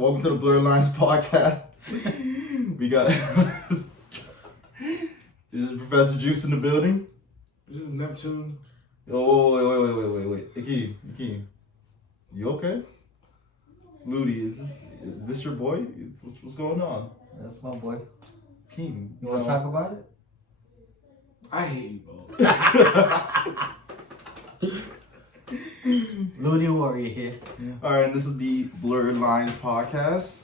Welcome to the Blerds podcast. We got this is Professor Juice in the building. This is Neptune. Oh, wait. Akeem, you okay? Ludi, is this your boy? What's going on? That's my boy. Akeem, You want to talk about it? I hate you both. Ludi Warrior here. Yeah. All right, and this is the Blurred Lines podcast,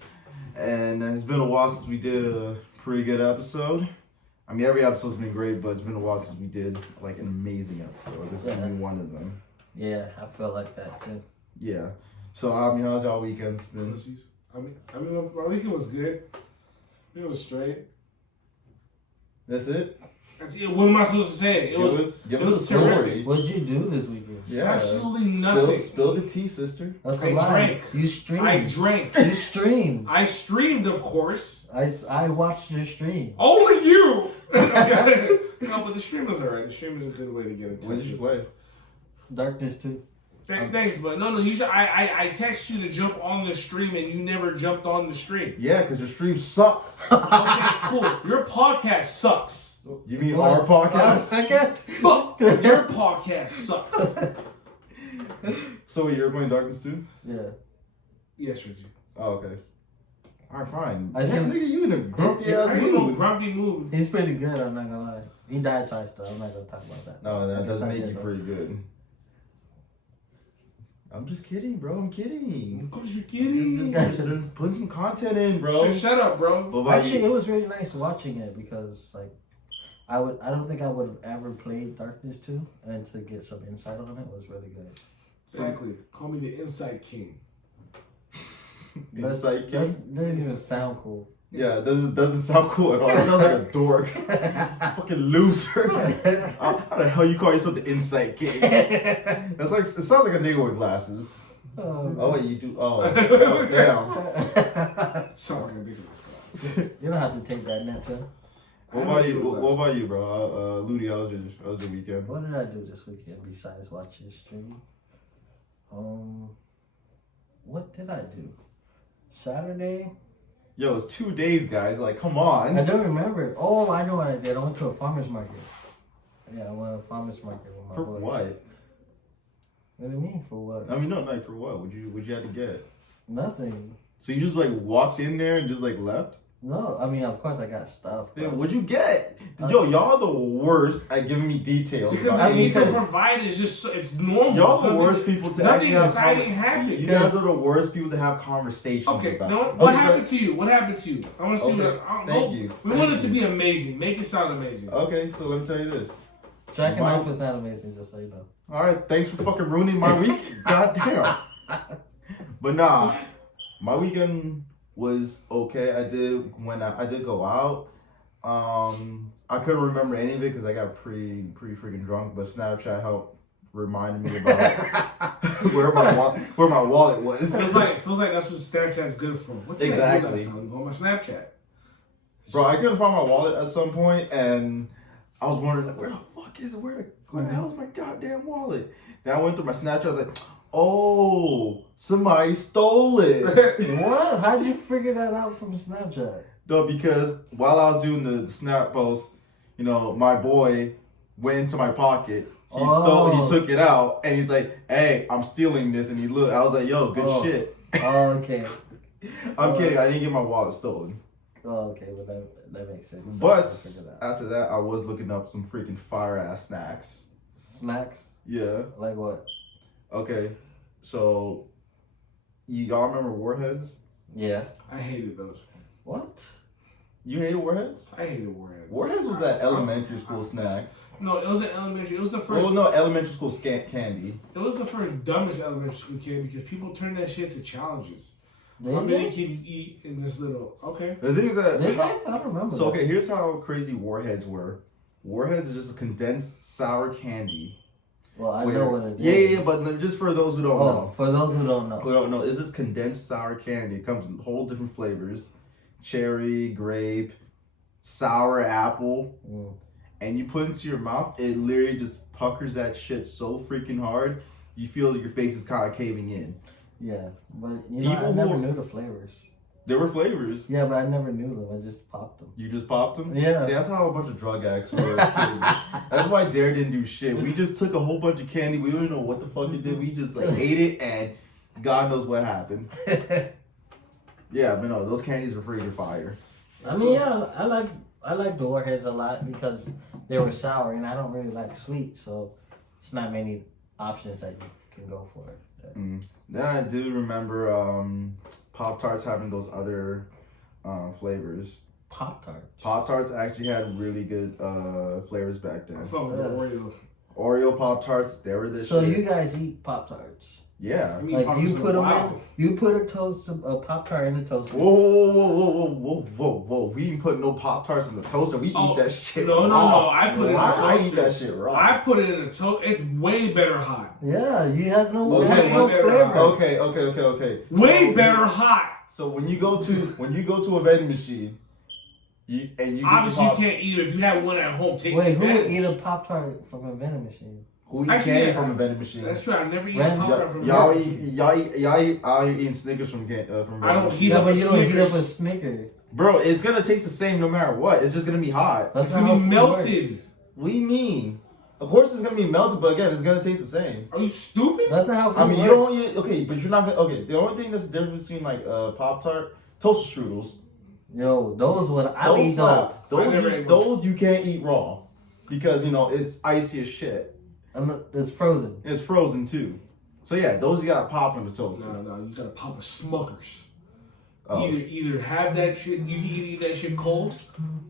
and it's been a while since we did a pretty good episode. I mean, every episode's been great, but it's been a while since we did like an amazing episode. This is gonna be one of them. Yeah, I feel like that too. Yeah. So I mean, how's y'all weekends been? I mean, my weekend was good. It was straight. That's it. That's it. What am I supposed to say? It was terrific. What did you do this weekend? Yeah, absolutely nothing. Spill the tea, sister. That's I a lie. drank. You streamed. I drank. You streamed. I streamed, of course. I watched your stream. Only you. No, but the stream was alright. The stream is a good way to get into it. What did you play? Darkness 2. Thanks, but no. You should. I text you to jump on the stream, and you never jumped on the stream. Yeah, because your stream sucks. Okay, cool. Your podcast sucks. You mean our podcast? Fuck, your podcast sucks. So wait, you're playing Darkness 2? Yeah. Yes, Reggie. Oh, okay. Alright, fine. I think- Nigga, you in a grumpy ass I ain't no mood. grumpy mood. He's pretty good, I'm not gonna lie. He died twice though, I'm not gonna talk about that. No, that Okay, doesn't talk make shit, you though. pretty good. I'm just kidding, bro. I'm kidding. Of course you're kidding. Just put some content in, bro. Shut up, bro. What about Actually, you? it was really nice watching it because like I don't think I would have ever played Darkness 2, and to get some insight on it was really good. Exactly. Call me the Insight King. Insight That King? doesn't even sound cool. Yeah, it doesn't sound cool at all. It sounds like a dork. Fucking loser. How the hell you call yourself the Insight King? That's like, it sounds like a nigga with glasses. Oh, wait, you do? Oh, damn. Sound like a big You don't have to take that net too. What about you, bro? Ludi, how was your weekend? What did I do this weekend besides watch his stream? What did I do? Saturday? Yo, it's 2 days, guys. Like, come I on. don't remember. Oh, I know what I did. I went to a farmer's market. Yeah, I went to a farmer's market with my For boys. what? What do you mean, for what? I mean, no, like, for what? What'd you have to get? Nothing. So you just, like, walked in there and just, like, left? No, I mean, of course I got stuff. Yeah, what'd you get? Yo, y'all are the worst at giving me details. Because about I it. mean, to provide is just it's normal. Y'all the worst people to actually Nothing have exciting happened. You guys are the worst people to have conversations Okay, about. no, Okay, what so- happened to you? What happened to you? I want to see Okay, what. thank you. We Thank want it to you. be amazing. Make it sound amazing. Okay, so let me tell you this. Jacking My- off is not amazing, just so you know. All right, thanks for fucking ruining my week. God damn. But nah, my weekend was okay. I did go out. I couldn't remember any of it because I got pretty freaking drunk. But Snapchat helped remind me about where my wallet was. Feels like that's what Snapchat's good for. What did I do Exactly. last time? Go on my Snapchat. Bro, I couldn't find my wallet at some point, and I was wondering, like, where the fuck is it? Where the hell is my goddamn wallet? Then I went through my Snapchat. I was like, oh, somebody stole it. What? How'd you figure that out from Snapchat? No, because while I was doing the snap post, you know, my boy went into my pocket. He took it out, and he's like, hey, I'm stealing this. And he looked. I was like, yo, good shit. Oh, okay. I'm kidding. I didn't get my wallet stolen. Oh, okay. Well, that makes sense. But I figured that. after that, I was looking up some freaking fire-ass snacks. Snacks? Yeah. Like what? Okay. So, y'all remember Warheads? Yeah. I hated those. What? You hated Warheads? I hated Warheads. Warheads was that elementary school snack. No, it was an elementary. It was the first. Oh no, elementary school candy. It was the first dumbest elementary school candy because people turned that shit to challenges. They How many did? can you eat in this little? Okay. The thing is that Did they? I don't remember. so that. okay, here's how crazy Warheads were. Warheads is just a condensed sour candy. Well, I know what it is. Yeah, but just for those who don't Oh, know. for those who don't know. Who don't know, is this condensed sour candy. It comes in whole different flavors. Cherry, grape, sour apple. Mm. And you put it into your mouth, it literally just puckers that shit so freaking hard, you feel your face is kind of caving in. Yeah, but I never knew the flavors. There were flavors. Yeah, but I never knew them. I just popped them. You just popped them? Yeah. See, that's how a bunch of drug addicts were. That's why Dare didn't do shit. We just took a whole bunch of candy. We didn't know what the fuck it did. We just like ate it, and God knows what happened. Yeah, but no, those candies were freaking fire. I mean, yeah, I like the Warheads a lot because they were sour, and I don't really like sweet, so it's not many options that you can go for. Then I do remember Pop-Tarts having those other flavors. Pop-Tarts? Pop-Tarts actually had really good flavors back then. I fuck with the Oreo. Oreo Pop-Tarts, they were the So shit. you guys eat Pop-Tarts? Yeah. Like you put them in, you put a Pop-Tart in the toaster. Whoa. We didn't put no Pop-Tarts in the toaster. We eat that shit raw. No. I put it in the toaster. I eat that shit raw. I put it in the toaster. It's way better hot. Yeah, it has no Okay. flavor. Okay. Way better hot. So when you go to a vending machine, you obviously you can't eat it. If you have one at home, take Wait, it. who would eat a Pop-Tart from a vending machine? Who eat candy from a vending machine? That's true. I never eat a Pop-Tart from a y'all vending machine. y'all eating Snickers from I don't machine. heat up a you don't heat up a Snickers. Snicker. Bro, it's gonna taste the same no matter what. It's just gonna be hot. That's It's not gonna how be food melted. works. What do you mean? Of course it's gonna be melted, but again, it's gonna taste the same. Are you stupid? That's not how food I mean, works. you don't eat, okay, but you're not gonna, okay, the only thing that's the difference between like Pop-Tart, toaster strudels. Yo, those would I Those eat slap. those. Those you can't eat raw. Because, it's icy as shit. It's frozen. It's frozen too. So yeah, those you gotta pop in the toaster. No, you gotta pop a Smuckers. Oh. Either have that shit, you can eat that shit cold,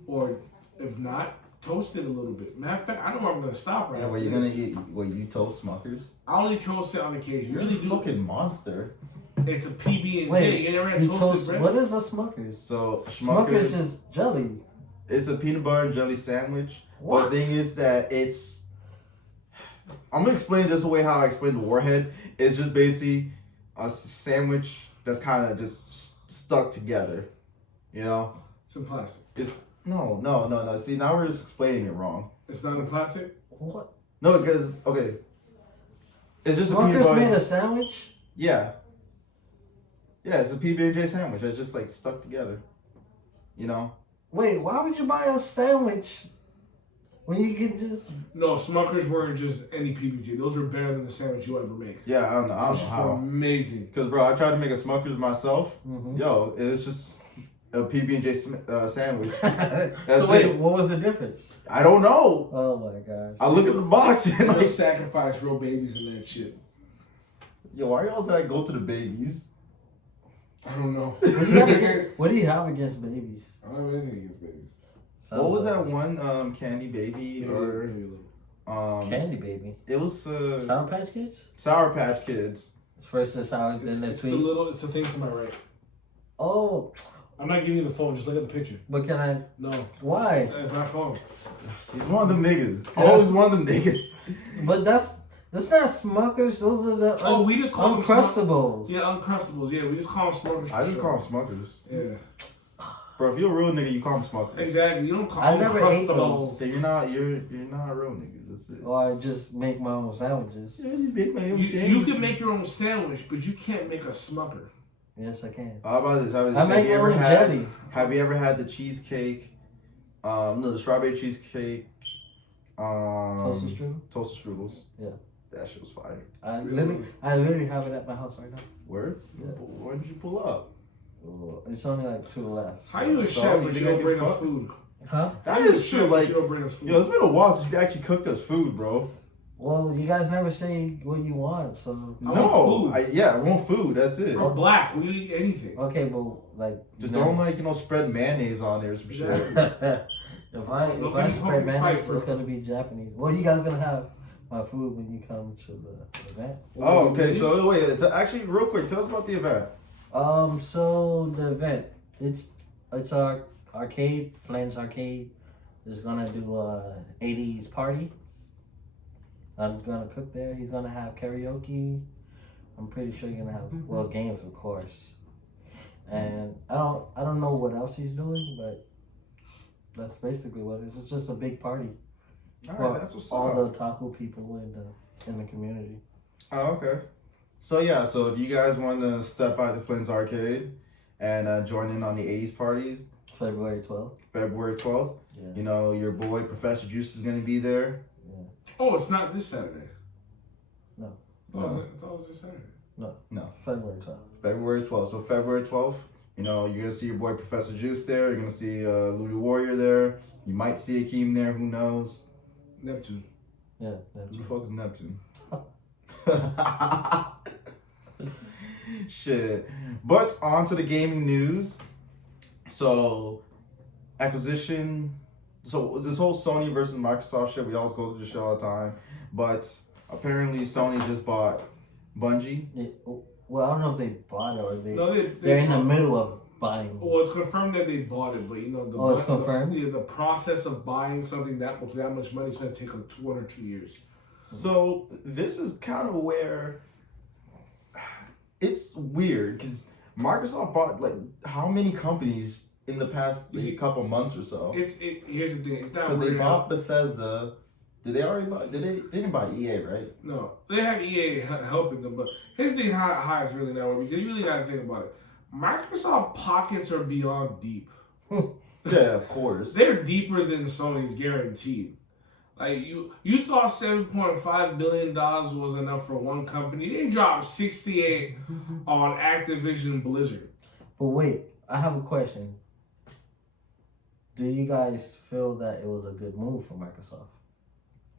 or if not, toast it a little bit. Matter of fact, I know where I'm gonna stop right Yeah, now. well, you're gonna eat, you toast Smuckers? I only toast it on occasion. You're Really a do. fucking monster. It's a PB&J. Wait, You never had you toasted toast. bread? What is a Smuckers? So Smuckers Smuckers, is jelly. it's a peanut butter and jelly sandwich. What? But the thing is that I'm gonna explain this the way how I explained the Warhead. It's just basically a sandwich that's kind of just stuck together. It's in plastic. It's no. See, now we're just explaining it wrong. It's not in plastic? What? No, because it's just a peanut Smuckers butter. made a sandwich. Yeah, it's a PB&J sandwich that's just like stuck together. Wait, why would you buy a sandwich when you can just? No, Smuckers weren't just any PB&J. Those were better than the sandwich you'll ever make. Yeah, I don't know Those were how. amazing. Because bro, I tried to make a Smuckers myself. Mhm. Yo, it's just a PB&J sandwich. So wait, what was the difference? I don't know. Oh my gosh. I look at the box and They'll like, sacrifice real babies in that shit. yo, why y'all gotta go to the babies? I don't know. What do you have against babies? I don't have anything against babies. What was that one Candy Baby or Candy Baby? It was Sour Patch Kids? Sour Patch Kids. First the sour, then the It's sweet. it's the thing to my right. Oh, I'm not giving you the phone. Just look at the picture. but can I? No, Why? that's my phone. He's one of them niggas. Always one of them niggas. But that's not Smuckers. Those are the We just call them Uncrustables. Yeah, Uncrustables. Yeah, we just call them Smuckers. I for just sure. call them Smuckers. Yeah, Bro, if you're a real nigga, you call them Smuckers. exactly. You don't call I them never ate Uncrustables. Then you're not a real nigga. That's it. Or I just make my own sandwiches. Yeah, you make my own thing. You can make your own sandwich, but you can't make a Smucker. Yes, I can. How about this? I make my own jelly. Have you ever had the cheesecake? The strawberry cheesecake. Toaster strudel. Toaster strudels. Yeah. That shit was fire. I literally have it at my house right now. Word? Yeah. Why did you pull up? It's only like 2 left. How you a So, chef you but think you I don't give bring a us fuck? food? Huh? That You a is chef, true. but Like, you don't bring us food. yo, it's been a while since you actually cooked us food, bro. Well, you guys never say what you want, so I No, want food. I want food. That's it. We're black. We eat anything. okay, but like Just don't spread mayonnaise on there or some shit. Exactly. if I Don't spread give me pumpkin mayonnaise, spice, bro. it's gonna be Japanese. Well, you guys gonna have my food when you come to the event. Oh, okay. So wait, actually real quick, tell us about the event. So the event, it's our arcade, Flynn's Arcade is gonna do a 80s party. I'm gonna cook there. He's gonna have karaoke. I'm pretty sure you're gonna have games, of course. And I don't know what else he's doing, but that's basically what it is. It's just a big party All for right, that's what's all up. the taco people in the community. Oh, okay. So yeah, so if you guys want to step by the Flynn's Arcade and join in on the 80s parties, February 12th. February 12th, Yeah. you know, your boy Professor Juice is going to be there. Yeah. Oh, it's not this Saturday. No. I thought it was this Saturday. No. February 12th. February 12th. So February 12th, you know, you're going to see your boy Professor Juice there. You're going to see Luda Warrior there. You might see Akeem there. Who knows? Neptune. Yeah. Who the fuck is Neptune? Shit. But on to the gaming news. So, acquisition. So, this whole Sony versus Microsoft shit, we always go through the show all the time. But apparently, Sony just bought Bungie. Well, I don't know if they bought it or they're in the middle of buying. Well, it's confirmed that they bought it, but you know it's confirmed. The process of buying something that much money is going to take like 1 or 2 years. So this is kind of where it's weird because Microsoft bought like how many companies in the past couple months or so? Here's the thing. It's not because they weird. bought Bethesda. Did they already buy? They didn't buy EA, right? No, they have EA helping them, but here's the thing: how it's really not working because you really got to think about it. Microsoft pockets are beyond deep. Yeah, of course. They're deeper than Sony's, guaranteed. Like you thought $7.5 billion was enough for one company. They dropped 68 on Activision Blizzard. But wait, I have a question. Do you guys feel that it was a good move for Microsoft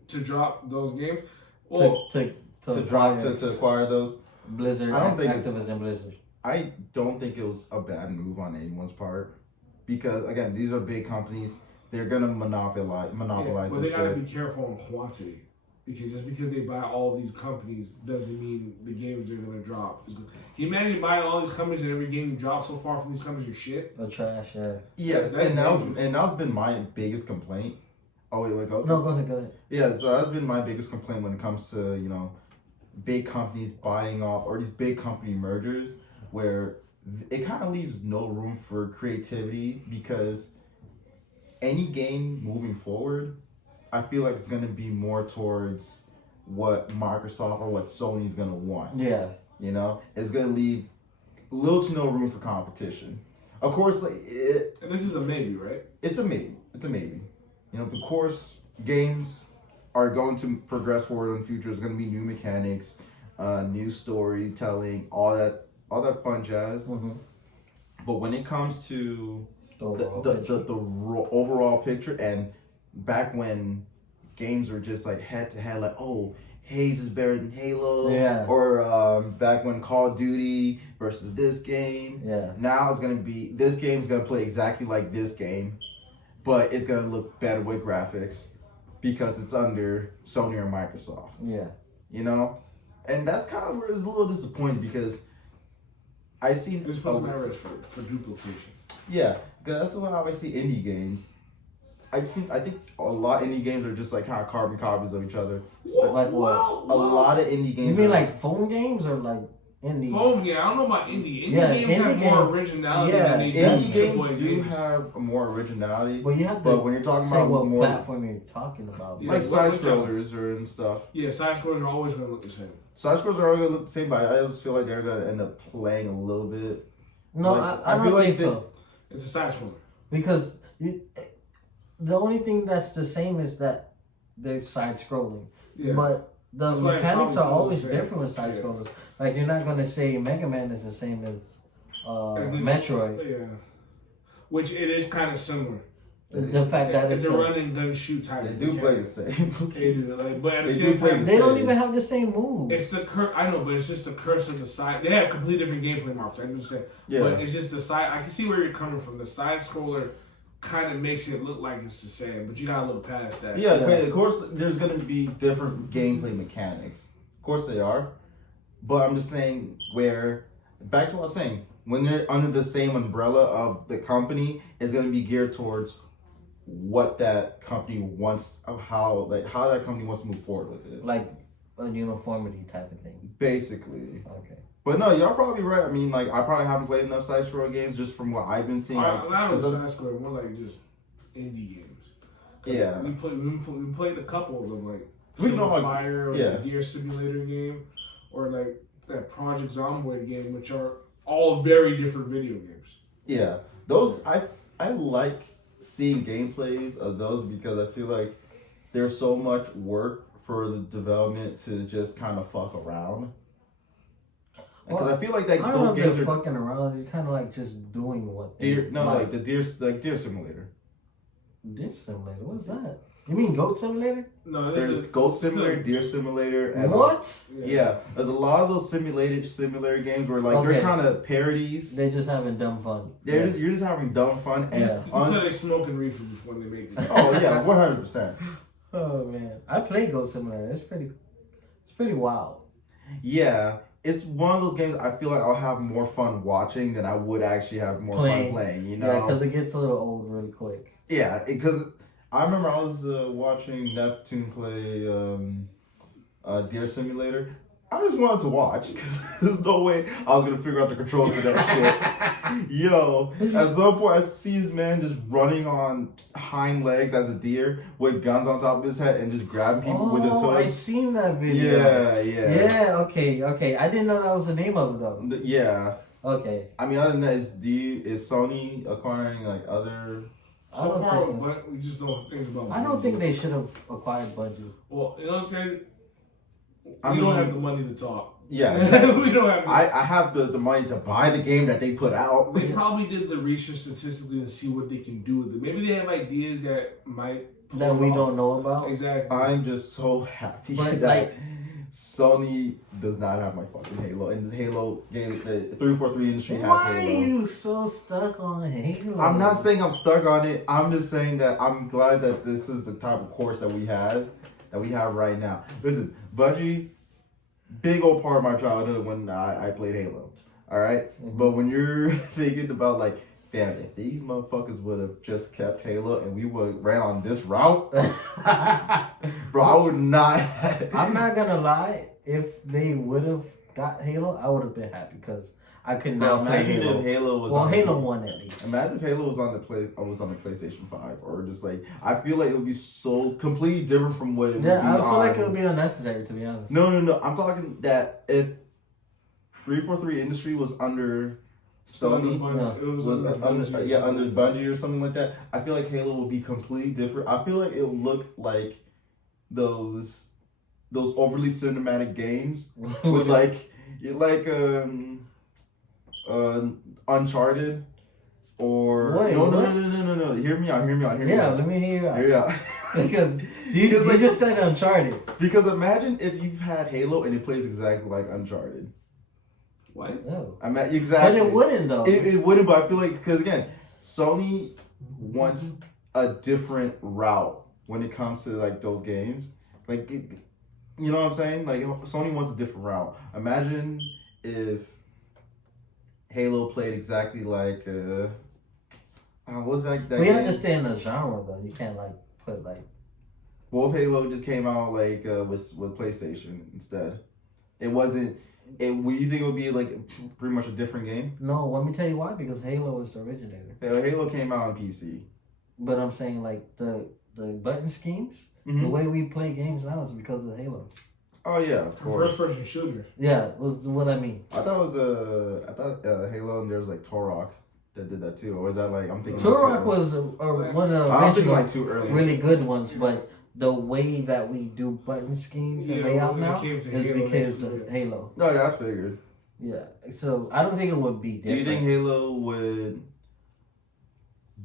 To drop those games? Well, to acquire those? Blizzard, I don't think Activision Blizzard. I don't think it was a bad move on anyone's part because again, these are big companies. They're gonna monopolize. Yeah, but they gotta be careful on quantity because just because they buy all these companies doesn't mean the games they're gonna drop. Can you imagine buying all these companies and every game you drop so far from these companies are shit? Oh, trash, yeah. Yes, That's that's been my biggest complaint. Oh wait, go. No, go ahead. Yeah, so that's been my biggest complaint when it comes to big companies buying off or these big company mergers where it kind of leaves no room for creativity because any game moving forward, I feel like it's gonna be more towards what Microsoft or what Sony's gonna want. Yeah. It's gonna leave little to no room for competition. Of course, And this is a maybe, right? It's a maybe. Of course, games are going to progress forward in the future. There's gonna be new mechanics, new storytelling, all that fun jazz. Mm-hmm. But when it comes to the overall picture, and back when games were just like head to head, like Haze is better than Halo, or back when Call of Duty versus this game. Yeah. Now it's gonna be this game's gonna play exactly like this game, but it's gonna look better with graphics because it's under Sony or Microsoft. Yeah. And that's kind of where it's a little disappointing because I've seen This supposed to matter for duplication. Yeah, because that's how I see indie games. I think a lot of indie games are just like kind of carbon copies of each other. Like what? A lot of indie games. You mean like phone games or like indie? Phone, yeah, I don't know about indie. Yeah, Indie games have more originality than they do indie AAA games do have more originality. But you have to but when you're talking about what more platform you're talking about. like side scrollers and stuff. Yeah, side scrollers are always gonna look the same. Side scrollers are always gonna look the same, but I always feel like they're gonna end up playing a little bit. No, I don't think so. It's a side scroller. Because the only thing that's the same is that they're side scrolling. Yeah. But the That's why it mechanics probably are feels always the same. different with side Yeah. scrollers. Like you're not gonna say Mega Man is the same as Metroid. Yeah. Which it is kind of similar. The fact that it's a run and gun shoot type. They do play the same. They do, but at the They same do play time, the they don't same. even have the same moves. it's the curse. I know, but it's just the curse of the side. They have completely different gameplay marks. I understand. Yeah. But it's just the side. I can see where you're coming from. The side scroller kind of makes it look like it's the same, but you gotta look past that. Yeah, of course, there's gonna be different gameplay mechanics. Of course, they are. But I'm just saying, back to what I was saying, when they're under the same umbrella of the company, it's gonna be geared towards what that company wants, how that company wants to move forward with it. Like a uniformity type of thing. Basically. Okay. But no, y'all probably right. I mean, like, I probably haven't played enough side scroll games just from what I've been seeing. Not with side scroller, more like just indie games. Yeah. We played a couple of them, like We know, like, Fire or yeah. the Deer Simulator game, or like that Project Zomboid game, which are all very different video games. Yeah, those I like seeing gameplays of those because I feel like there's so much work for the development to just kind of fuck around. Because Well, I feel like that I don't know those if games they're are fucking around. They're kind of like just doing what they deer. No, like the deer simulator. Deer Simulator. What is that? You mean Goat Simulator? No, There's goat simulator, deer simulator, and What? Yeah, there's a lot of those simulator games where like they're Okay. kind of parodies. They just having dumb fun. You're just having dumb fun and Yeah. You can tell they're smoking reefer before they make it. oh yeah, 100%. Oh man, I play Goat Simulator. It's pretty wild. Yeah, it's one of those games I feel like I'll have more fun watching than I would actually have more fun playing. You know? Yeah, because it gets a little old really quick. Yeah, because I remember I was watching Neptune play Deer Simulator. I just wanted to watch because there's no way I was gonna figure out the controls to that shit. Yo, at some point I see this man just running on hind legs as a deer with guns on top of his head and just grabbing people with his Oh, I hooves. seen that video. Yeah. Okay. I didn't know that was the name of it though. Yeah. Okay. I mean, other than that, is Sony acquiring like other? I So don't far, think- but we just don't think about. I don't think they should have acquired Bungie. Well, you know what's crazy? I We mean, don't have the money to talk. Yeah, we don't have. I have the money to buy the game that they put out. They probably did the research statistically to see what they can do with it. Maybe they have ideas that might That we don't know about. Exactly. I'm just so happy But, that like- Sony does not have my fucking Halo, and the Halo game, the 343 industry has Why are Halo. you so stuck on Halo? I'm not saying I'm stuck on it. I'm just saying that I'm glad that this is the type of course that we have right now. Listen, Bungie, big old part of my childhood when I played Halo. All right? Mhm. But when you're thinking about like, damn, if these motherfuckers would have just kept Halo and we would ran on this route, bro, I would not. I'm not gonna lie. If they would have got Halo, I would have been happy because I could Bro, not play imagine Halo. if Halo was Well, on Halo 1 at least. Imagine if Halo was on the PlayStation 5, or just like I feel like it would be so completely different from what it would be Yeah, I feel like on- it would be unnecessary to be honest. No. I'm talking that if 343 Industry was under Sony, It was was under under Bungie. under Bungie or something like that, I feel like Halo would be completely different. I feel like it would look like those overly cinematic games with like Uncharted or Wait, no. Hear me out. Yeah, let me hear you out. Hear me out. Because you like- just said Uncharted. Because imagine if you've had Halo and it plays exactly like Uncharted. What? No. Exactly. But it wouldn't though. It wouldn't, but I feel like because again, Sony wants a different route when it comes to like those games. Like, you know what I'm saying? Like Sony wants a different route. Imagine if Halo played exactly like what was that we game? have to stay in the genre though. You can't like put like. Well, if Halo just came out like with PlayStation instead, it wasn't. You think it would be like pretty much a different game? No, let me tell you why. Because Halo was the originator. Halo came out on PC. But I'm saying like the button schemes, Mhm. the way we play games now is because of Halo. Oh yeah, of course. First person shooters. Yeah, was what I mean. I thought it was Halo and there was like Turok that did that too. Or was that like I'm thinking? Turok was one of the I don't think original like too early. really good ones, but the way that we do button schemes and Yeah, layout when it now came to is Halo, because yeah. of Halo. No, yeah, I figured. Yeah, so I don't think it would be Do different. you think Halo would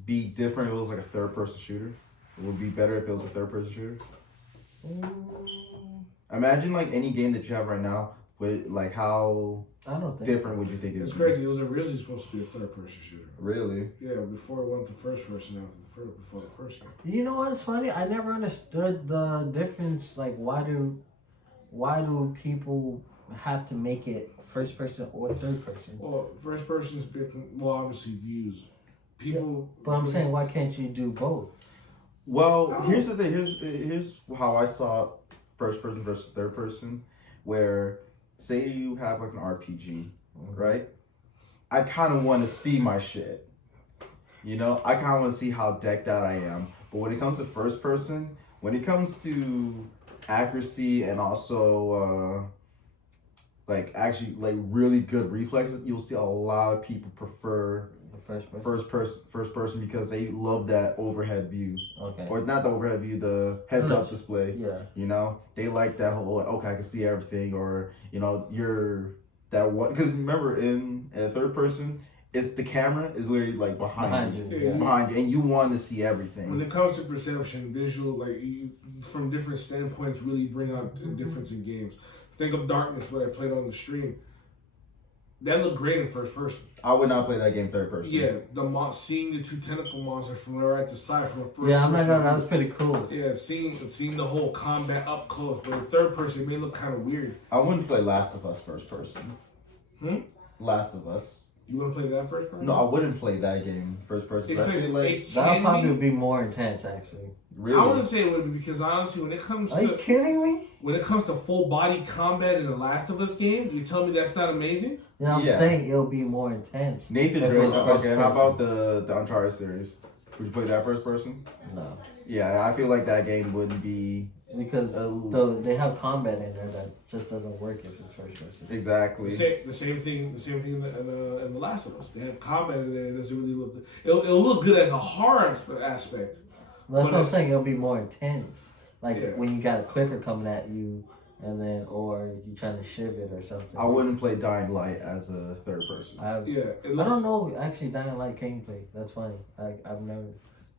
be different if it was like a third person shooter? It would be better if it was a third person shooter? Imagine like any game that you have right now, with like how I don't think. different would you think it It's would crazy. It was originally supposed to be a third person shooter. be? Really? Yeah, before it went to first person before the first game. You know what's funny? I never understood the difference. Like, why do people have to make it first person or third person? Well, first person is big. Well, obviously views. People. But I'm saying, why can't you do both? Well, Oh. here's the thing. Here's how I saw first person versus third person. Where say you have like an RPG, right? I kind of want to see my shit. You know, I kind of want to see how decked out I am. But when it comes to first person, when it comes to accuracy and also like actually like really good reflexes, you'll see a lot of people prefer first person because they love that overhead view. Okay. Or not the overhead view, the heads up display. Yeah. You know, they like that whole like, okay, I can see everything, or you know, you're that one because remember in a third person, it's the camera is literally like behind you, and you want to see everything. When it comes to perception, visual, like you, from different standpoints, really bring out a difference in games. Think of Darkness, what I played on the stream. That looked great in first person. I would not play that game third person. Yeah, seeing the two tentacle monsters from right at the side from a first. Yeah, I'm not gonna. That was pretty cool. Yeah, seeing the whole combat up close, but in third person it may look kind of weird. I wouldn't play Last of Us first person. Last of Us. You want to play that first person? No, I wouldn't play that game first person. That probably would be more intense, actually. Really? I wouldn't say it would be because honestly, when it comes Are you kidding me? When it comes to full body combat in the Last of Us game, you tell me that's not amazing? Yeah, I'm saying it'll be more intense. Nathan Drake. Okay, how about the Uncharted series? Would you play that first person? No. Yeah, I feel like that game wouldn't be because they have combat in there that just doesn't work if it's first person. Exactly. The same thing in the Last of Us. They have combat in there. It doesn't really look good. It'll look good as a horror aspect. That's what I'm saying. It'll be more intense. Like when you got a clicker coming at you, and then or you trying to shiv it or something. I wouldn't play Dying Light as a third person. I don't know. Actually, Dying Light gameplay. That's funny. I've never.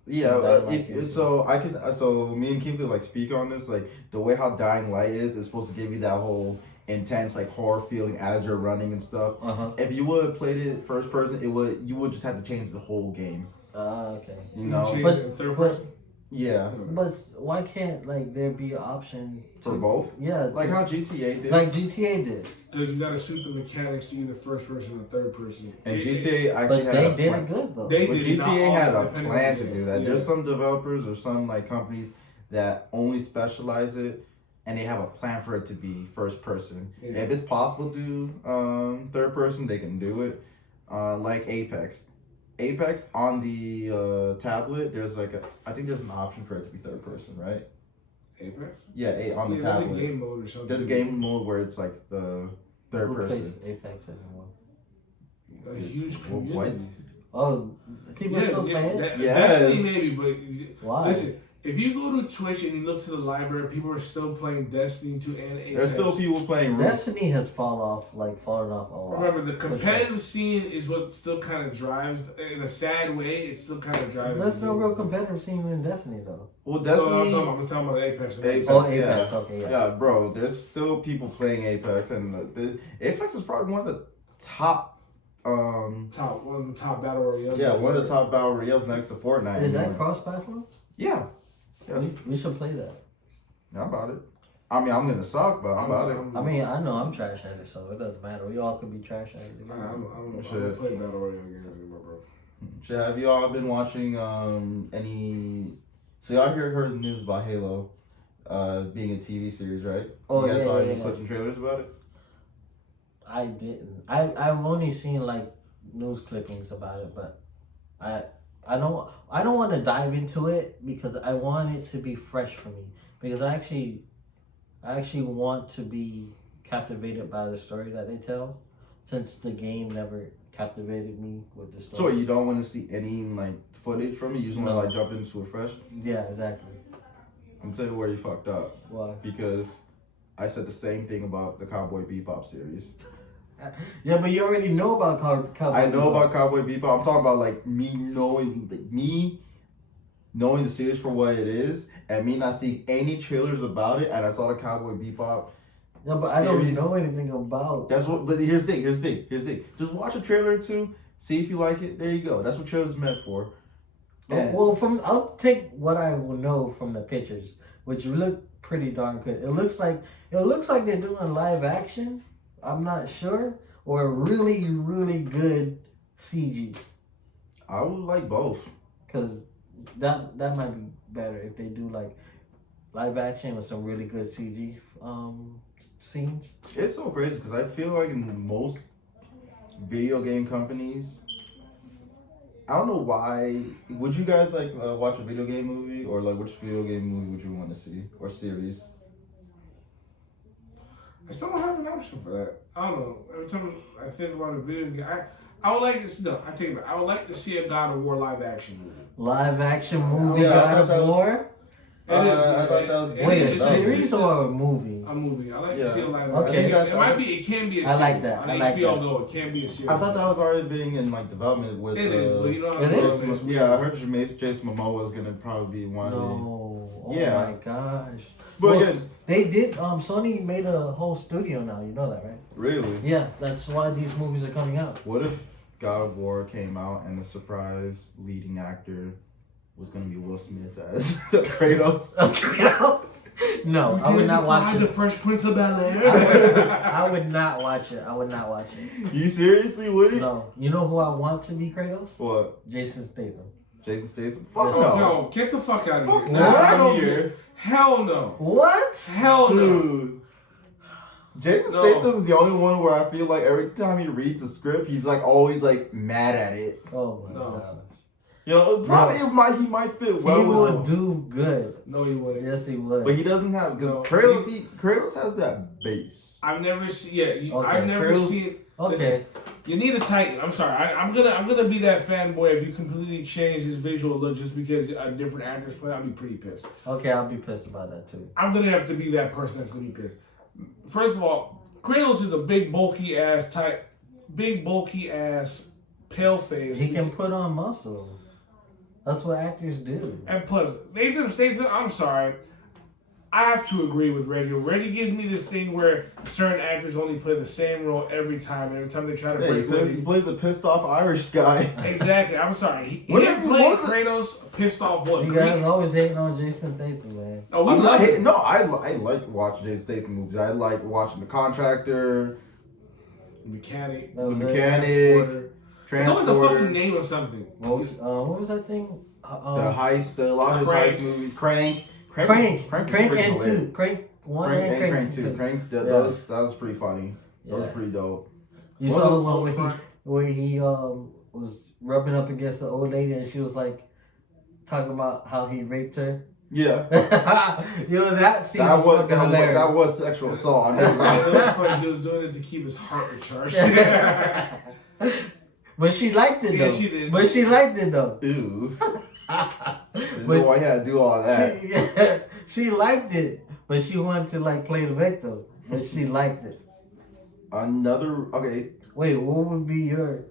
Yeah, so me and Kim could like speak on this. Like the way how Dying Light is supposed to give you that whole intense like horror feeling as you're running and stuff. If you would have played it first person, you would just have to change the whole game. Okay. You know, but third person. Yeah. But why can't like there be an option for both? Yeah. Like how GTA did. Like GTA did. Because you gotta suit the mechanics to either first person or third person. And GTA actually had a plan. Good though. GTA had a plan to do that. Yeah. There's some developers or some like companies that only specialize it and they have a plan for it to be first person. Yeah. If it's possible to do third person, they can do it. Like Apex. Apex on the tablet, there's like I think there's an option for it to be third person, right? Apex? Yeah, on the tablet. There's a game mode or something. There's a game mode where it's like the third person. Apex anymore. A huge community. What? Oh, people still play it? Destiny maybe, but why? Listen, if you go to Twitch and you look to the library, people are still playing Destiny 2 and Apex. There's still people playing Destiny has fallen off a lot. Remember, the competitive scene is what still kind of drives, in a sad way, it still kind of drives. There's no real competitive scene in Destiny, though. Well, Destiny... No, I'm talking about Apex. Apex, okay, yeah. Yeah, bro, there's still people playing Apex, and Apex is probably one of the top... one of the top battle royales. Yeah, one of the top battle royales next to Fortnite. Is that cross-platform? Yeah. Yes. We should play that. I'm about it. I mean, I'm gonna suck, but I'm about it. I mean, I know I'm trash at it, so it doesn't matter. We all could be trash at it. I'm play battle royale games anymore, bro. Shit, have you all been watching any? So y'all heard the news about Halo being a TV series, right? Oh, you guys saw any clips and trailers about it? I didn't. I've only seen like news clippings about it, but I don't want to dive into it because I want it to be fresh for me. Because I actually want to be captivated by the story that they tell, since the game never captivated me with the story. So you don't want to see any like footage from it? You just want to like jump into it fresh? Yeah, exactly. I'm gonna tell you where you fucked up. Why? Because I said the same thing about the Cowboy Bebop series. Yeah, but you already know about Cowboy I know about Cowboy Bebop. I'm talking about like me knowing the series for what it is, and me not seeing any trailers about it, and I saw the Cowboy Bebop. No, but series. I don't know anything about. That's what. But here's the thing. Just watch a trailer or two, see if you like it. There you go. That's what trailers meant for. Well, I'll take what I will know from the pictures, which look pretty darn good. It looks like they're doing live action. I'm not sure, or really, really good CG. I would like both. Cause that might be better if they do like live action with some really good CG scenes. It's so crazy because I feel like in most video game companies, I don't know why. Would you guys like watch a video game movie, or like which video game movie would you want to see or series? I still don't have an option for that. I don't know. Every time I think about a video game, I would like to. No, I take it back. I would like to see a God of War live action movie. Live action movie Yeah, God of War? It is. I thought that was Wait, a It is. series or a movie? A movie. I like Yeah. to see a live Okay. action. It might be. It can be a I series. like that. On I like HBO that. though, it can be a series. I thought that was already being in like development with. It is, but you know. It is? Yeah, I heard Jason Momoa was gonna probably be one. No. Oh Yeah. my gosh. But Well, again, they did. Sony made a whole studio now. You know that, right? really, Yeah, that's why these movies are coming out. what if God of War came out and the surprise leading actor was gonna be Will Smith as Kratos? No, I would not watch The it. Fresh Prince of Bel-Air. I would not watch it. I would not watch it. You seriously wouldn't? No. You know who I want to be Kratos? What? Jason Statham. Jason Statham? Fuck Yeah. no. No, get the fuck out of Fuck here. no. I don't Here. care. Hell no. What? Hell no. Dude. Jason No. Statham's the only one where I feel like every time he reads a script, he's like always like mad at it. Oh my No. god. You know, probably he might fit well He with would do good. No, you wouldn't. Yes, he would. but he doesn't have because No. Kratos has that bass. I've never seen. Yeah, Okay. I've never Kratos- seen. Okay. You need a Titan. I'm sorry. I'm gonna be that fanboy if you completely change his visual look just because a different actor's play. I'll be pretty pissed. Okay, I'll be pissed about that too. I'm gonna have to be that person that's gonna be pissed. First of all, Kratos is a big bulky ass pale face. He can put on muscle. That's what actors do. And plus, Nathan Statham, I'm sorry. I have to agree with Reggie. Reggie gives me this thing where certain actors only play the same role every time. Every time they try to Yeah, break he plays a pissed off Irish guy. Exactly. I'm sorry. He Whatever didn't play was it? Kratos pissed off what? You guys always hating on Jason Statham, man. No, we love it. I like watching Jason Statham movies. I like watching The Contractor, Mechanic. That was it. Mechanic, It's always a Transporter, fucking name or something. What was that thing? the heist, a lot of his Crank. heist movies. Crank Crank is and pretty 2. hilarious. Crank 1 Crank and and Crank 2. 2. Crank, that Yeah. was pretty funny. That was Yeah. pretty dope. You What saw was the one Front? where he was rubbing up against the old lady and she was like talking about how he raped her. Yeah, You know that scene that was fucking hilarious. that was sexual assault. I It know. was funny. He was doing it to keep his heart recharged. But she liked it though. Yeah, she did. But she liked it though. Ew. Didn't know But why he had to do all that. she liked it, but she wanted to like play the victim. But she liked it. Okay. Wait, what would be your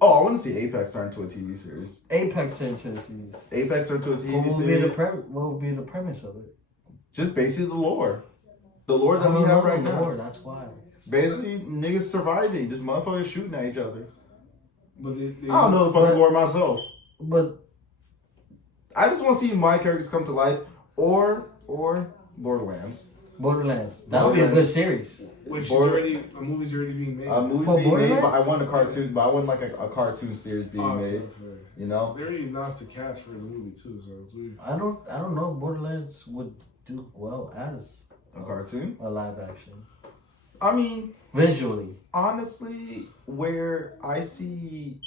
Oh, I want to see Apex turn into a TV series. Apex series? Apex turn into a TV What would be the series. what would be the premise of it? Just basically the lore that we have right now. Lord, that's why. Basically, niggas surviving, just motherfuckers shooting at each other. But I don't know the fucking lore myself. But I just want to see my characters come to life, or Borderlands. Borderlands. That would be a good series. Which is Border- already a movie's already being made. A movie For being made, but I Borderlands? want a cartoon. But I want like a cartoon series being Oh, made. fair. You know. They already announced the cast for the movie too, so it's weird. I don't know if Borderlands would do well as A cartoon. a live action. I mean, Visually. honestly, where I see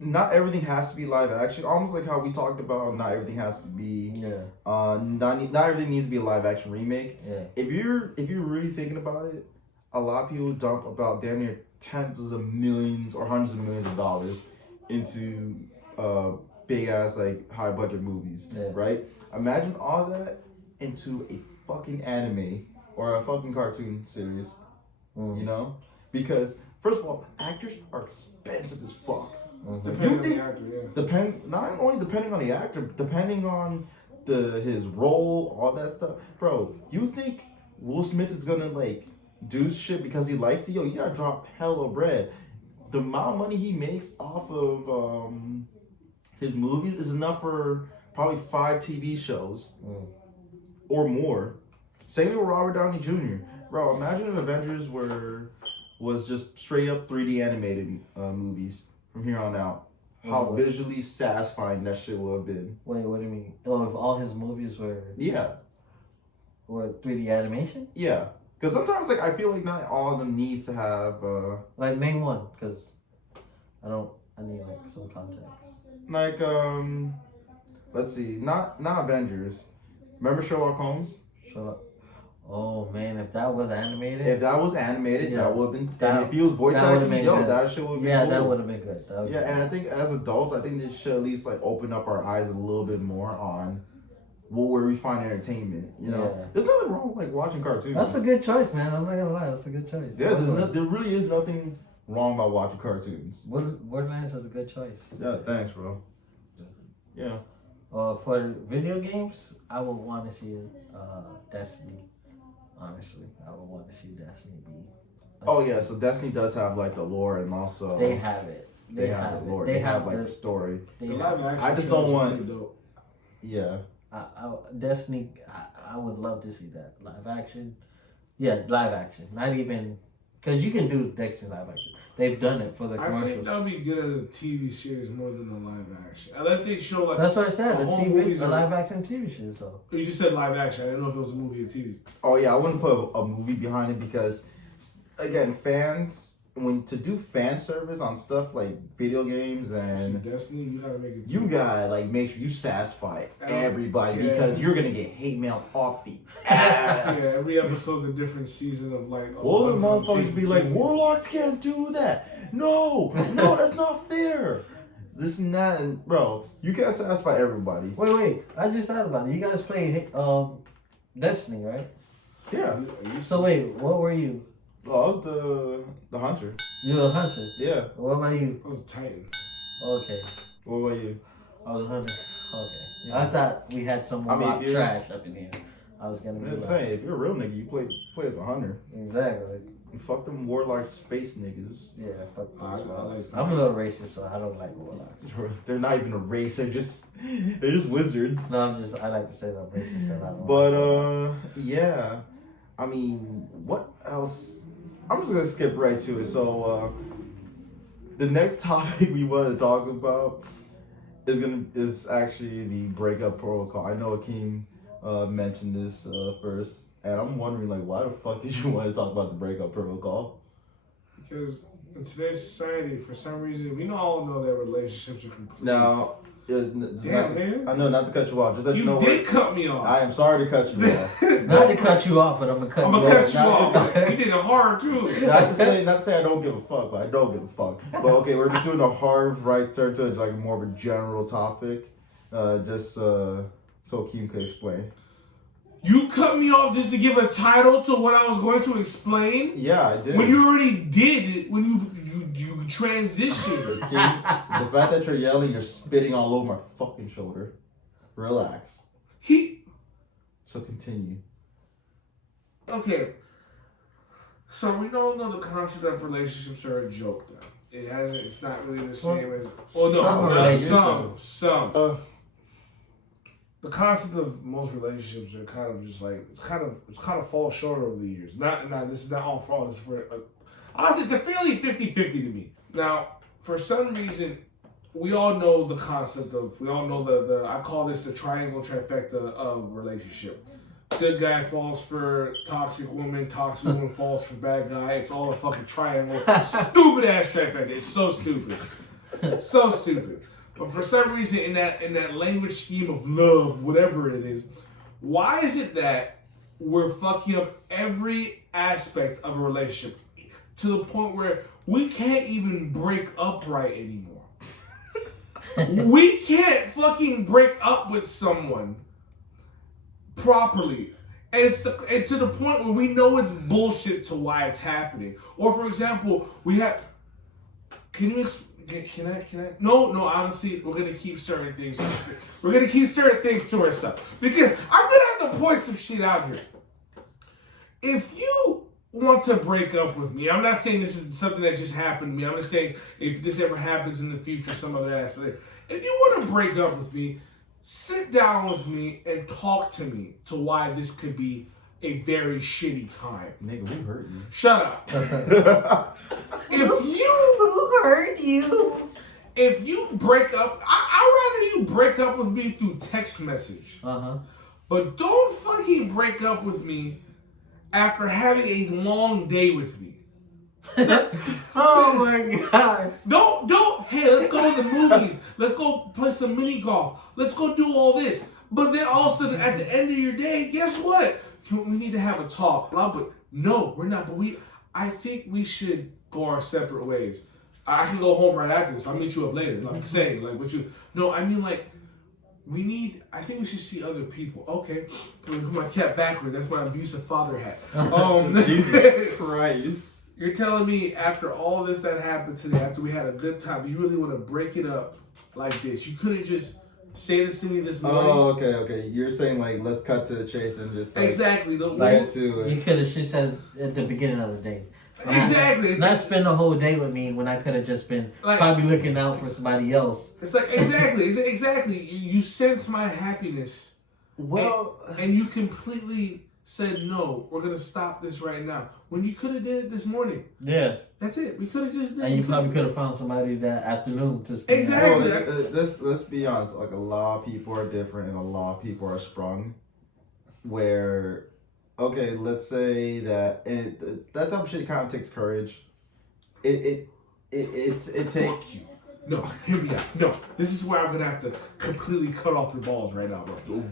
not everything has to be live action. Almost like how we talked about, not everything has to be. Yeah. Not everything needs to be a live action remake. Yeah. If you're really thinking about it, a lot of people dump about damn near tens of millions or hundreds of millions of dollars into big ass like high budget movies, Yeah. right? Imagine all that into a fucking anime or a fucking cartoon series, you know? Because first of all, actors are expensive as fuck. Depending on think- the actor, yeah. Not only depending on the actor, depending on his role, all that stuff. Bro, you think Will Smith is gonna like do shit because he likes it? Yo, you gotta drop hella bread. The amount of money he makes off of his movies is enough for probably 5 TV shows or more. Same with Robert Downey Jr. Bro, imagine if Avengers was just straight up 3D animated movies from here on out. How visually satisfying that shit would have been. Wait, what do you mean? Oh, if all his movies were Yeah, 3D animation? yeah. Because sometimes like I feel like not all of them needs to have Like name one, because I need like some context. like let's see, not Avengers. Remember Sherlock Holmes? Shut up. Oh man, if that was animated. If that was animated, Yeah. that would have been. That- And if he was voice that would've acting, been yo, good. that shit would have been Yeah, cool. that would have been good. That would've Yeah, been and I think as adults, I think they should at least like open up our eyes a little bit more on where we find entertainment. You know, Yeah. there's nothing wrong with like watching cartoons. That's a good choice, man. I'm not gonna lie, that's a good choice. Yeah, there really is nothing wrong about watching cartoons. Borderlands is a good choice. Yeah, thanks, bro. Yeah. For video games, I would want to see Destiny. Honestly, I would want to see Destiny be. Oh yeah, so Destiny does have like the lore and also They have it. they have the lore. They have like the story. They The have, live action I just show don't is want- pretty dope. Yeah. Destiny. I would love to see that live action. Yeah, live action. Not even because you can do Destiny live action. They've done it for the I commercials. think that'll be good as a TV series more than a live action. Unless they show like. That's what I said. the The whole TV, movies the are- live action TV show. So You just said live action. I didn't know if it was a movie or TV. Oh yeah, I wouldn't put a movie behind it because, again, to do fan service on stuff like video games and Destiny, you gotta make it. you gotta like make sure you satisfy everybody Yeah. because you're gonna get hate mail off the Yeah, ass. every episode's a different season of like. Well, the of motherfuckers be like, TV. warlocks can't do that. No, that's not fair. This and that, and bro, you can't satisfy everybody. wait. I just thought about it. You guys play Destiny, right? Yeah. So wait, what were you? Oh, I was the hunter. You were a hunter. Yeah. What about you? I was a Titan. Okay, What about you? I was a hunter. Okay. Yeah. I thought we had some I mean, mock if you- trash up in here. I was gonna be I'm like, saying, if you're a real nigga, you play as a hunter. exactly. You fuck them warlock space niggas. Yeah, fuck I this. like. I'm a little racist, so I don't like warlocks. They're not even a race. They're just wizards. No, I like to say that I'm racist and I don't. But yeah. I mean, what else? I'm just gonna skip right to it. So the next topic we want to talk about is actually the breakup protocol. I know Akeem mentioned this first, and I'm wondering like, why the fuck did you want to talk about the breakup protocol? Because in today's society, for some reason, we all know that relationships are complete. Now, Damn, man. I know not to cut you off. Just let you, You know did what, cut me off. I am sorry to cut you off. Not to cut you off, but I'm gonna cut I'm you gonna off. cut you off. You did it hard too. not to say I don't give a fuck, but I don't give a fuck. But okay, we're just doing a hard right turn to like more of a general topic, just so Keem could explain. You cut me off just to give a title to what I was going to explain. Yeah, I did. When you already did, when you transitioned. Keem, the fact that you're yelling, you're spitting all over my fucking shoulder. Relax. So continue. Okay. So we all know the concept of relationships are a joke now. It's not really the same as. Oh no, some relationships. some. The concept of most relationships are kind of just like it's kind of falls short over the years. Not this is not all fault. It's for honestly, it's a fairly 50-50 to me. Now, for some reason, we all know the concept of the I call this the triangle trifecta of relationship. Good guy falls for toxic woman falls for bad guy. It's all a fucking triangle. Stupid ass trifecta. It's so stupid. So stupid. But for some reason in that language scheme of love, whatever it is, why is it that we're fucking up every aspect of a relationship to the point where we can't even break up right anymore? We can't fucking break up with someone properly. And to the point where we know it's bullshit to why it's happening. Or for example, we have. Can I? No. Honestly, we're gonna keep certain things. We're gonna keep certain things to ourselves because I'm gonna have to point some shit out here. If you want to break up with me, I'm not saying this is something that just happened to me. I'm just saying if this ever happens in the future, some other aspect. If you want to break up with me, sit down with me and talk to me to why this could be a very shitty time. Nigga, we hurt you. Shut up. Who hurt you? If you break up, I'd rather you break up with me through text message. But don't fucking break up with me after having a long day with me. Oh my gosh. Don't, hey, let's go to the movies. Let's go play some mini golf. Let's go do all this. But then all of a sudden, at the end of your day, guess what? we need to have a talk. But no, we're not. But I think we should go our separate ways. I can go home right after this. I'll meet you up later. Like I'm saying, like what you. No, I mean like. I think we should see other people. Okay, put my cap backward. That's my abusive father hat. Jesus Christ. You're telling me after all this that happened today, after we had a good time, you really want to break it up like this? You couldn't just say this to me this morning. Oh, okay. You're saying like let's cut to the chase and just like, exactly. Get to it. You could have just said at the beginning of the day. Exactly. Not spend the whole day with me when I could have just been like, probably looking out for somebody else. It's like exactly. You sense my happiness. Well, and you completely said no. We're gonna stop this right now. When you could have did it this morning. Yeah. That's it. We could have just. And you probably could have found somebody that afternoon to spend. Exactly. Let's be honest. Like a lot of people are different, and a lot of people are sprung. Where. Okay, let's say that that type of shit kind of takes courage. It takes. No, hear me out. No, this is where I'm gonna have to completely cut off your balls right now, bro.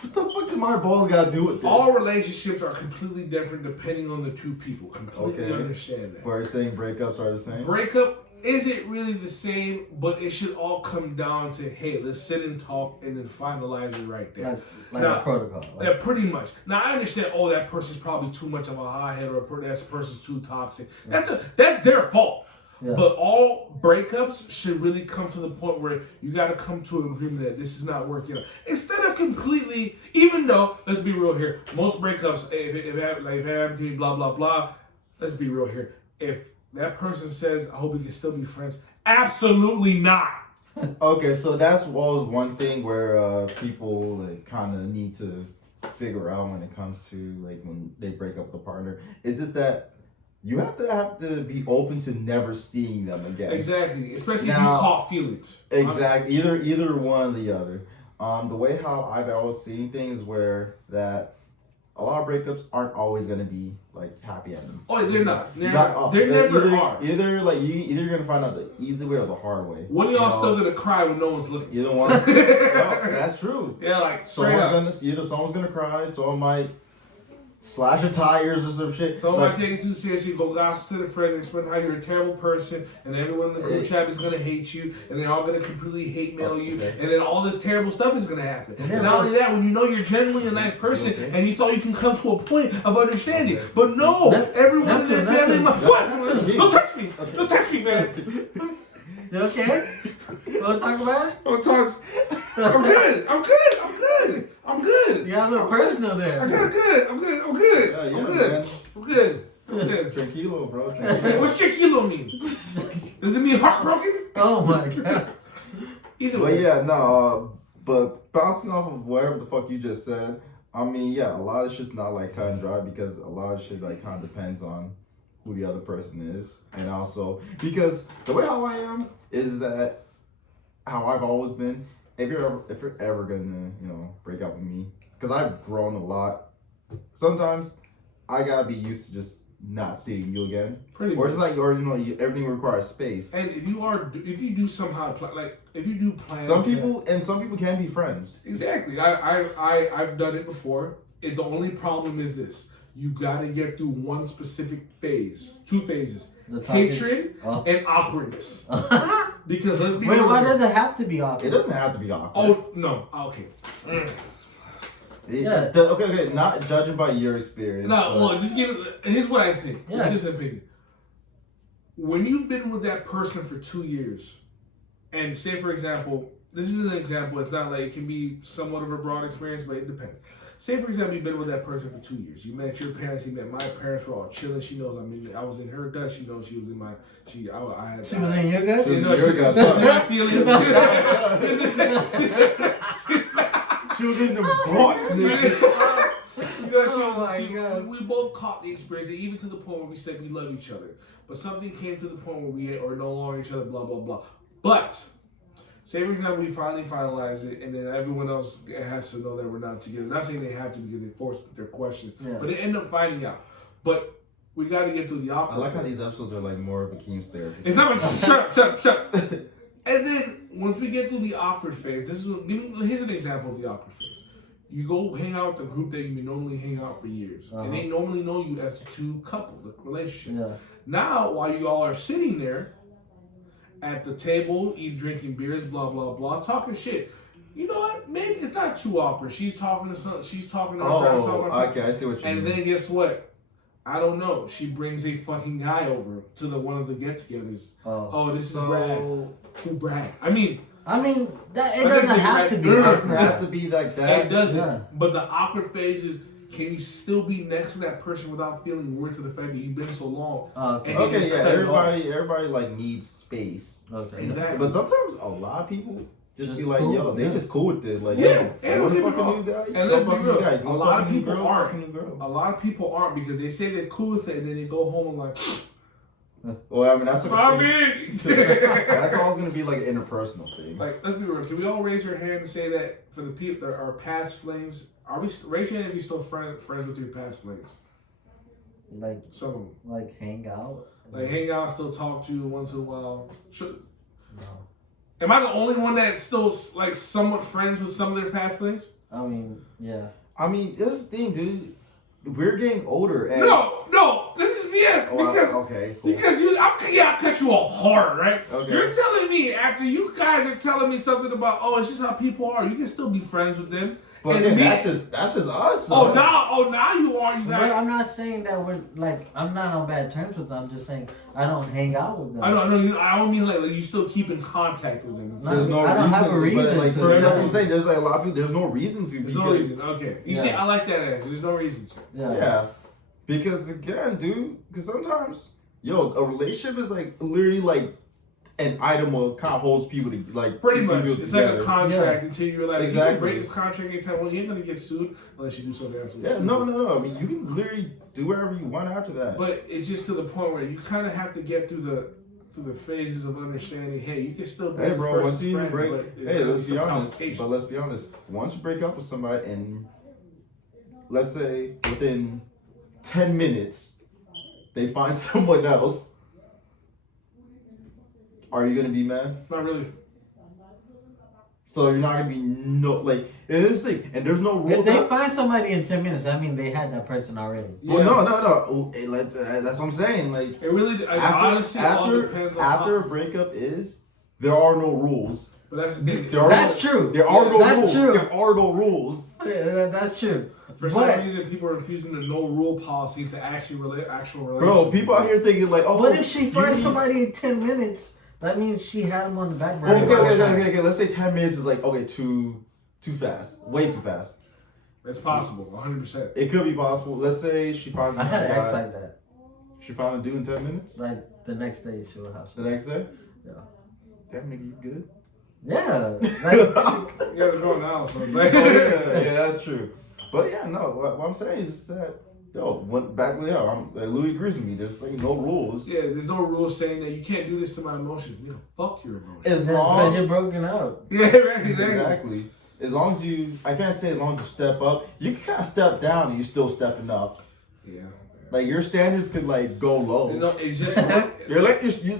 What the fuck do my balls got to do with this? All relationships are completely different depending on the two people. Completely understand that. Where you're saying breakups are the same? Breakup isn't really the same, but it should all come down to, hey, let's sit and talk and then finalize it right there. Like now, a protocol. Yeah, pretty much. Now, I understand, that person's probably too much of a hothead or that person's too toxic. That's their fault. Yeah. But all breakups should really come to the point where you got to come to an agreement that this is not working out. Instead of completely, even though, let's be real here, most breakups, if it happened to me, blah, blah, blah, let's be real here. If that person says, I hope we can still be friends, absolutely not. Okay, so that's always one thing where people like kind of need to figure out when it comes to like when they break up with a partner. It's just that you have to be open to never seeing them again. Exactly, especially if you caught feelings. Exactly, either one or the other. The way how I've always seen things where that a lot of breakups aren't always gonna be like happy endings. Oh, they're not. They never are. Either you're gonna find out the easy way or the hard way. When are y'all still gonna cry when no one's looking? Either one. No, that's true. Yeah, like someone's gonna cry, someone might slash your tires or some shit. Someone might take it too seriously, go gossip to the friends and explain how you're a terrible person, and everyone in the group chat is gonna hate you, and they're all gonna completely hate mail you, and then all this terrible stuff is gonna happen. Yeah, not only that, when you know you're genuinely a nice person, and you thought you can come to a point of understanding, but no, everyone in their family. What? Don't touch me! Don't touch me, man! You okay? You wanna talk about it? I'm good. I'm good. You got a little personal there. I'm good. I'm good. Tranquilo, bro. What's tranquilo mean? Does it mean heartbroken? Oh my god. Either way. But yeah, no. But bouncing off of whatever the fuck you just said, I mean, yeah, a lot of shit's not like cut and dry because a lot of shit like kind of depends on who the other person is, and also because the way how I am is that how I've always been. If you're ever gonna break up with me, because I've grown a lot, sometimes I gotta be used to just not seeing you again. Pretty or it's like everything requires space. And if you do somehow if you do plan, some people can be friends. Exactly. I've done it before. The only problem is this: you gotta get through one specific phase, 2 phases. Hatred and awkwardness. Because let's be real. Why does it have to be awkward? It doesn't have to be awkward. Oh, no. Okay. Yeah. Okay. Not judging by your experience. No, well, just give it. Here's what I think. Yeah. It's just an opinion. When you've been with that person for 2 years, and say, for example, this is an example. It's not like it can be somewhat of a broad experience, but it depends. Say, for example, you've been with that person for 2 years. You met your parents. He met my parents. We're all chilling. She knows I was in her gut. She knows she was in my. She was in your gut. She was in your gut. She was in the Bronx, nigga. We both caught the experience, and even to the point where we said we love each other. But something came to the point where we are no longer each other. Blah blah blah. But. Say, for example, we finally finalize it, and then everyone else has to know that we're not together. Not saying they have to because they forced their questions, but they end up finding out. But we got to get through the opposite. I like how these episodes are like more of a Keem's therapy. It's not shut up. And then once we get through the awkward phase, here's an example of the awkward phase. You go hang out with the group that you normally hang out for years, and they normally know you as a two couple, the relationship. Yeah. Now, while you all are sitting there at the table, drinking beers, blah blah blah, talking shit. You know what? Maybe it's not too awkward. She's talking to her friend. Talking to her okay, I see what you mean. And then guess what? I don't know. She brings a fucking guy over to one of the get-togethers. This is Brad. Who Brad? I mean, that it doesn't have to be. It doesn't have to be like that. It doesn't. Yeah. But the awkward phase is, can you still be next to that person without feeling weird to the fact that you've been so long? Okay, yeah. Everybody like needs space. Okay. Exactly. But sometimes a lot of people just be like, cool, yo, they just cool with it. Like, yeah, and let's a new guy. And let's be real. A lot of people girl, aren't. A lot of people aren't because they say they're cool with it and then they go home and like, well, I mean, that's that's always gonna be like an interpersonal thing. Like, let's be real. Can we all raise our hand and say that for the people that are past flings? Raise your hand if you're still friends with your past flings? Like some of them. Like hang out. Like hang out, still talk to you once in a while. No. Am I the only one that's still like somewhat friends with some of their past flings? I mean, yeah. I mean, this is the thing, dude. We're getting older. And No, this is BS. Okay, cool. Because I cut you off hard, right? Okay. You're telling me after you guys are telling me something about, it's just how people are. You can still be friends with them. But again, that's just us. Now you are. You guys. But I'm not saying that we're like I'm not on bad terms with them. I'm just saying I don't hang out with them. I know. I don't mean like you still keep in contact with them. There's no I don't have a reason. But like, to, that's what I'm saying. There's like a lot of people. There's no reason to. There's no reason. Okay. You see, I like that answer. There's no reason to. Yeah. Because again, dude. Because sometimes, a relationship is like literally like an item that kind of holds people to like. Pretty much. It's together. like a contract until you realize exactly. you can break this contract anytime. Well, you ain't gonna get sued unless you do something absolutely stupid. No. I mean, you can literally do whatever you want after that. But it's just to the point where you kind of have to get through the phases of understanding. Hey, you can still be hey, bro. Once you friend, break, let's be honest. But let's be honest. Once you break up with somebody, and let's say within 10 minutes they find someone else, are you gonna be mad? Not really. So you're not gonna be and this thing, and there's no rules. If they find somebody in 10 minutes, I mean they had that person already. Yeah. Well, no. Hey, that's what I'm saying. Like it really, honestly, all depends on after a breakup there are no rules. But that's the thing. That's true. There are no rules. True. There are no rules. Yeah, that's true. For some reason, people are refusing the no rule policy to actual relationship. Bro, people out here thinking like, what if she finds somebody in 10 minutes? That means she had him on the back burner. Okay. Let's say 10 minutes is like, too fast. Way too fast. It's possible, 100%. It could be possible. Let's say she finds I had an ex like that. She found a dude in 10 minutes? Like the next day she would have The next day? Yeah. That nigga, you good? Yeah. You guys are going now, so it's like... yeah, that's true. But yeah, no, what I'm saying is that, Louis agrees with me. There's like no rules. Yeah, there's no rules saying that you can't do this to my emotions. Fuck your emotions. As long as you're broken up. Yeah, right, exactly. As long as I can't say as long as you step up. You can kind of step down and you're still stepping up. Yeah. Like your standards could like go low. It's just you're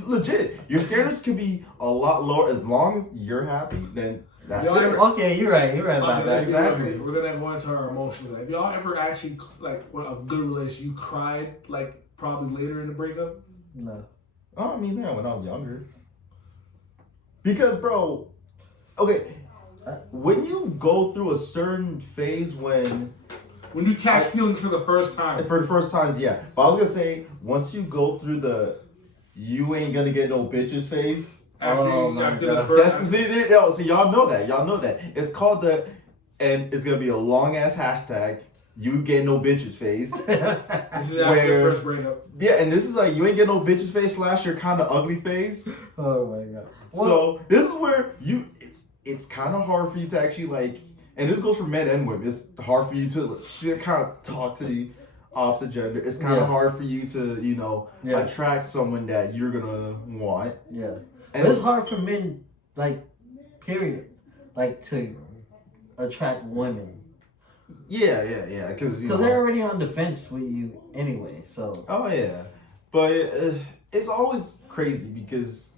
legit. Your standards could be a lot lower as long as you're happy. Then that's it. Okay, you're right about that. Exactly. We're gonna go into our emotional life. Y'all ever actually a good relationship? You cried probably later in the breakup? No. Oh, I mean, when I was younger. Because, bro, when you go through a certain phase when you catch feelings for the first time. For the first times, yeah. But I was gonna say, once you go through the you ain't gonna get no bitches phase. After the first so y'all know that. It's called and it's gonna be a long ass hashtag, you get no bitches phase. This is after the first breakup. Yeah, and this is like you ain't get no bitches phase / you're kinda ugly phase. Oh my god. So this is where it's kinda hard for you to actually and this goes for men and women. It's hard for you to kind of talk to the opposite gender. It's kind of hard for you to, attract someone that you're gonna want. Yeah. And it's hard for men, period, to attract women. Yeah. Because they're already on the fence with you anyway, so. Oh, yeah. But it's always crazy because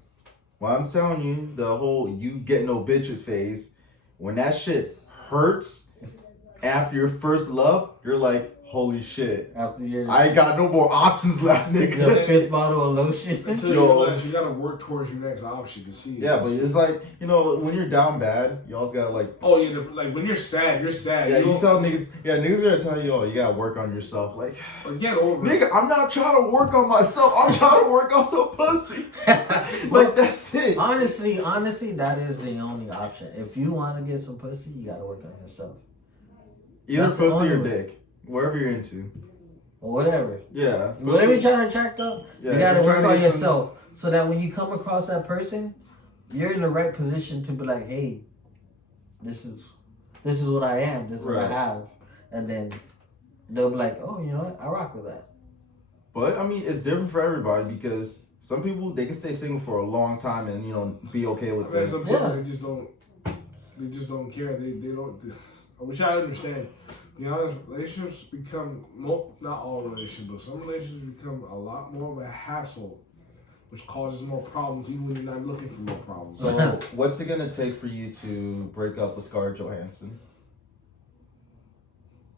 when I'm telling you, the whole you get no bitches phase, when that shit hurts after your first love, you're like, holy shit. After your I ain't got no more options left, your nigga. 5th bottle of lotion. Until you realize you gotta work towards your next option to see. Yeah, but it's like, you know, when you're down bad, you always gotta like. Oh yeah, like when you're sad, you're sad. Yeah, you tell niggas. Yeah, niggas are gonna tell you, oh, you gotta work on yourself. Like, get over it. nigga, I'm not trying to work on myself. I'm trying to work on some pussy. Like that's it. Honestly, that is the only option. If you want to get some pussy, you gotta work on yourself. Either That's the pussy only or way. dick, wherever you're into. Or whatever. Yeah. Whatever you're trying to attract up, Yeah, you gotta you're work trying to on get some- yourself. So that when you come across that person, you're in the right position to be like, hey, this is what I am, this is what I Right. have. And then they'll be like, oh, you know what, I rock with that. But I mean, it's different for everybody because some people they can stay single for a long time and you know be okay with I mean, that. some people Yeah. they just don't care. They don't. Which I understand. You know, relationships become not all relationships, but some relationships become a lot more of a hassle, which causes more problems even when you're not looking for more problems. So, what's it gonna take for you to break up with Scarlett Johansson?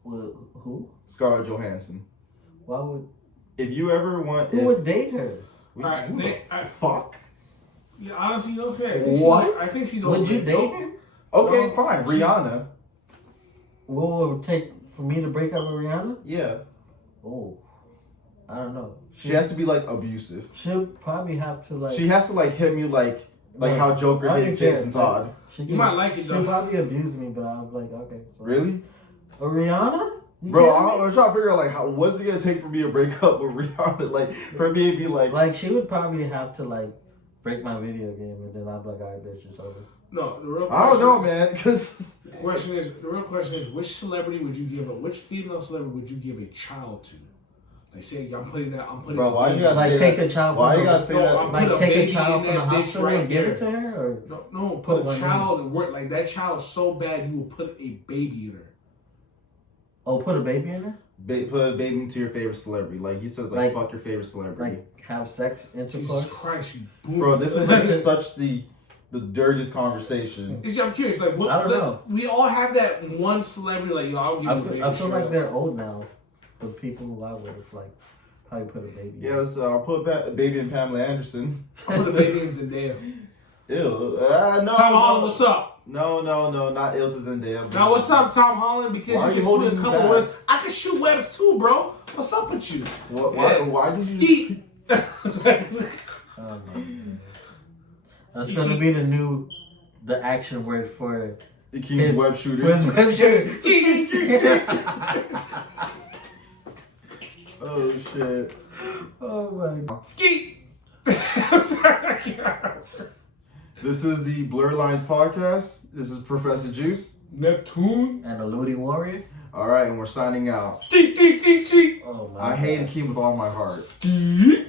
Well, who? Scarlett Johansson. Why would? If you ever want, Who would date her? who Alright, the Nick, fuck? Yeah, honestly, okay. What? I think she's Would okay. you date her? Okay, No, fine. Rihanna. What would it take for me to break up with Rihanna? Yeah, Oh, I don't know. she has to be like abusive. She'll probably have to like. She has to like hit me like how Joker I hit don't care, Jason but Todd. She You might like it, She'll though. probably abuse me, but I'm like, okay. So. Really, Rihanna? You bro? kidding me? I'm trying to figure out like what's it gonna take for me to break up with Rihanna? Like for me to be like She would probably have to like break my video game, and then I'd be like, alright, bitch, it's over. No, the real question I don't know, man, because The real question is, which celebrity would you give which female celebrity would you give a child to? Like, say, I'm putting. Bro, why you gotta Like say take that? a child Why from you the, gotta say No, that? I'm- like put a take a baby child in from the that bitch hospital right and give there. it to her, or No, Put put one a in. child and work like that child is so bad you will put a baby in her. put a baby in her, Put a baby to your favorite celebrity. Like he says, like fuck your favorite celebrity. like have sex intercourse. Jesus Christ, you boom. Bro, this is such the dirtiest conversation. I'm curious, like, what, I don't know. We all have that one celebrity, like, yo, I'll give you a baby. I feel straight like up. they're old now. The people who I would have like probably put a baby. in. Yeah, so I'll put a baby in Pamela Anderson. I'll put a baby in Zendaya. Ew. No. Tom Holland, what's up? No, not ill to Zendaya. Now, what's up, Tom Holland? Because Why are you you can holding shoot a me couple back? webs. I can shoot webs too, bro. What's up with you? Why did you? Skeet. Oh, man. That's gonna be the action word for The King's web for shooters. web shooters. Oh shit. Oh my god. Skeet. I'm sorry, I can't. This is the Blur Lines podcast. This is Professor Juice. Neptune. And a Ludi Warrior. All right, and we're signing out. Skeet. Oh my I god. hate Akeem with all my heart. Skeet.